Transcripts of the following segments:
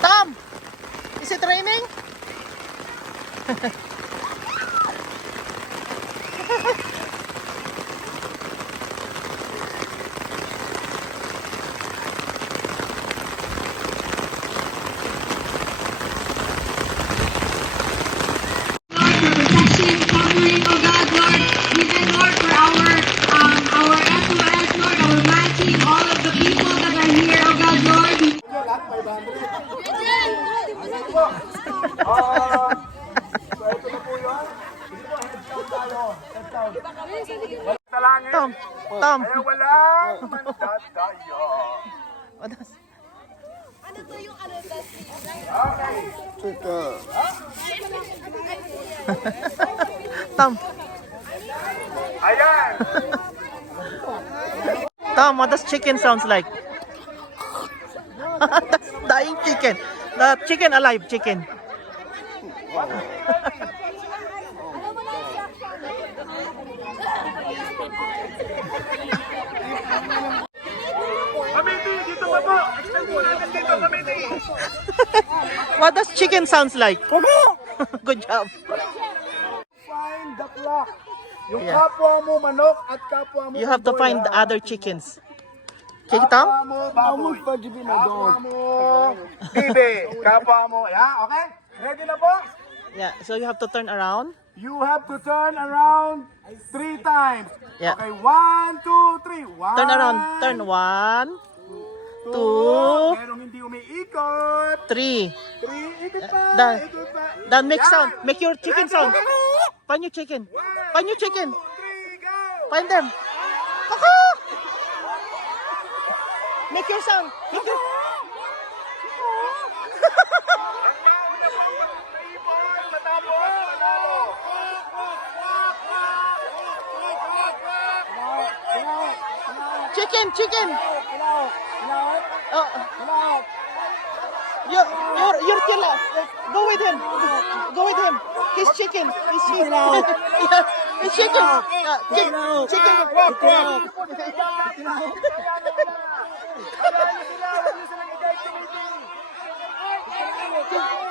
Tom, is it raining? Tom, Tom. Kaya walang mandadayo. Ano to yung ano Tom, Ayan! Tom, what does chicken sounds like? That's dying chicken. The chicken alive chicken. Kamiti, dito pa po! Explain po natin dito, Kamiti! What does chicken sounds like? Good job. Find the flock. Yung Yeah. kapwa mo manok at kapwa mo You have to find the other chickens. Okay, Tom? kapwa mo baboy. Kapwa mo bibe. Kapwa mo, yeah, okay? Ready na po? Yeah, so you have to turn around. You have to turn around 3 times. Yeah. Okay, 1, 2, 3. Turn around. Turn 1, 2, Merong hindi umiikot. 3. 3, ikot pa. Done. Ikot pa. Then make Yan. sound. Make your chicken sound. Find your chicken. Find your chicken. 3, go! Find them. Cuckoo! Make your sound. Make your... Chicken, chicken. Oh. You're still go with him. Go with him. He's chicken. He's chicken. Yeah, he's chicken. Chicken.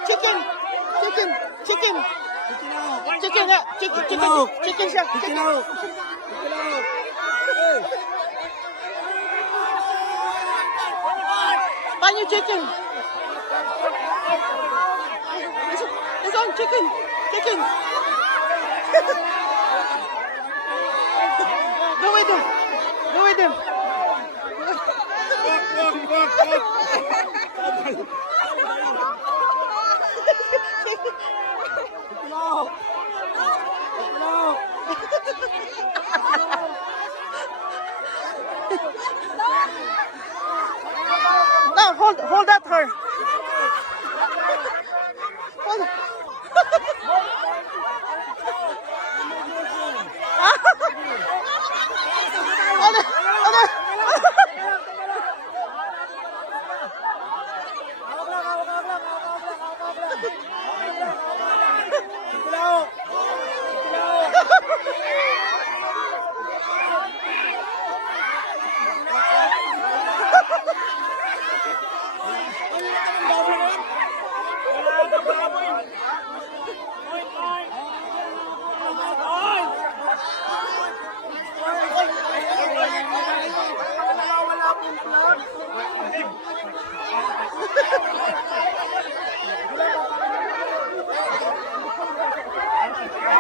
Chicken. Chicken. Chicken. Chicken. Yeah. Chicken. Chicken. Chicken siya. Chicken. Find your chicken. It's on chicken. Chicken. Go with him. Go with him. hold at her. Hold. Hold it, hold it.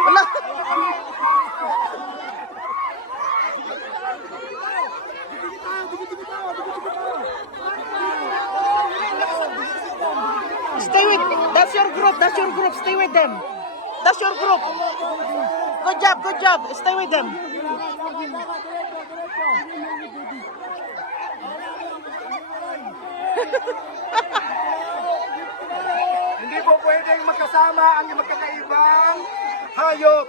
Wala. Stay with, that's your group, stay with them. That's your group. Good job, stay with them. Hindi po pwedeng magkasama ang magkakaibang hayop.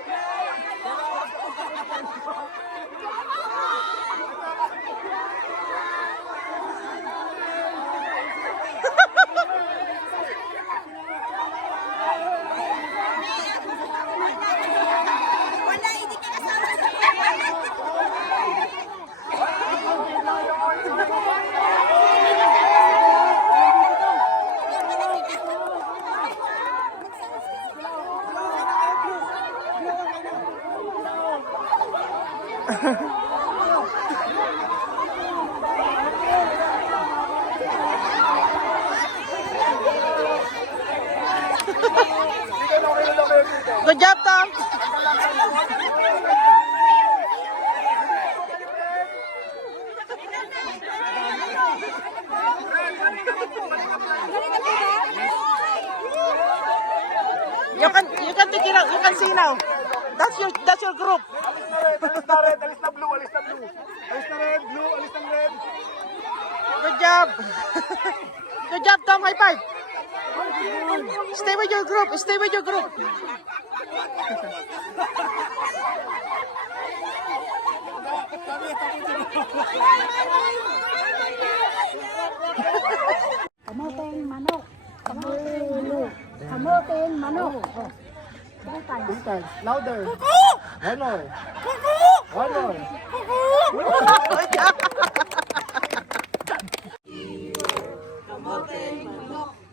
Good job, Tom. You can take it out. You can see now. That's your group. Alis na red, alis na blue, alis na blue. Alis na red, blue, alis na red. Good job. Good job, Tom. High five. Stay with your group. Stay with your group. Kamuting manok. Kamuting manok. Kamuting manok. Three times. Louder. One more. One more. Good job. Kamuting manok.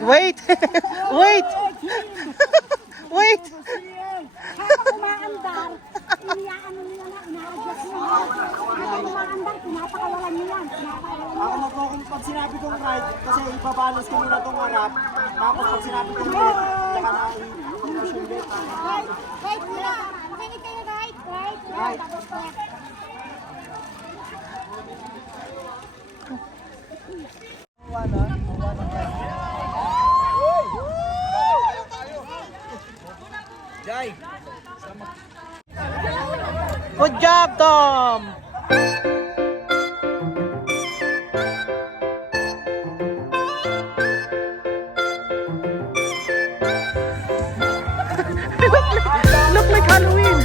Wait! Wait! Wait! Habang umaandar, iniyaano niya na, ina-adjust niya. Habang umaandar, pinapakawalan niya yan. Ako na po kung pag sinabi kong right, kasi ipabalas ko muna itong harap. Tapos pag sinabi kong left, saka na i-push yung left. Right, kuya. Makinig kayo, right, right, tapos left. Good job, Tom! Look like Halloween!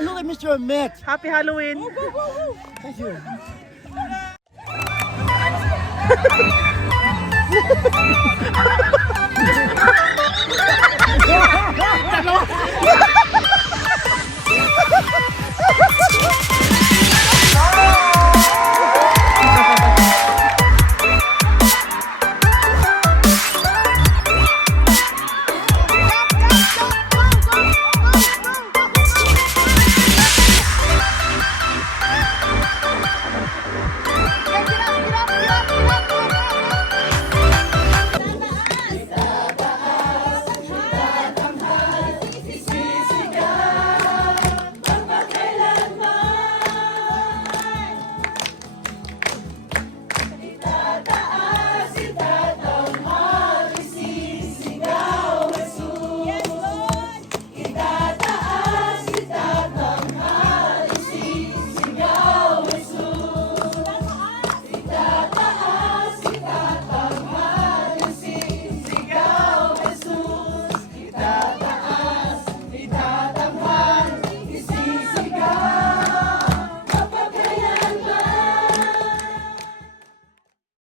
Look at Mr. Met. Happy Halloween! Thank you.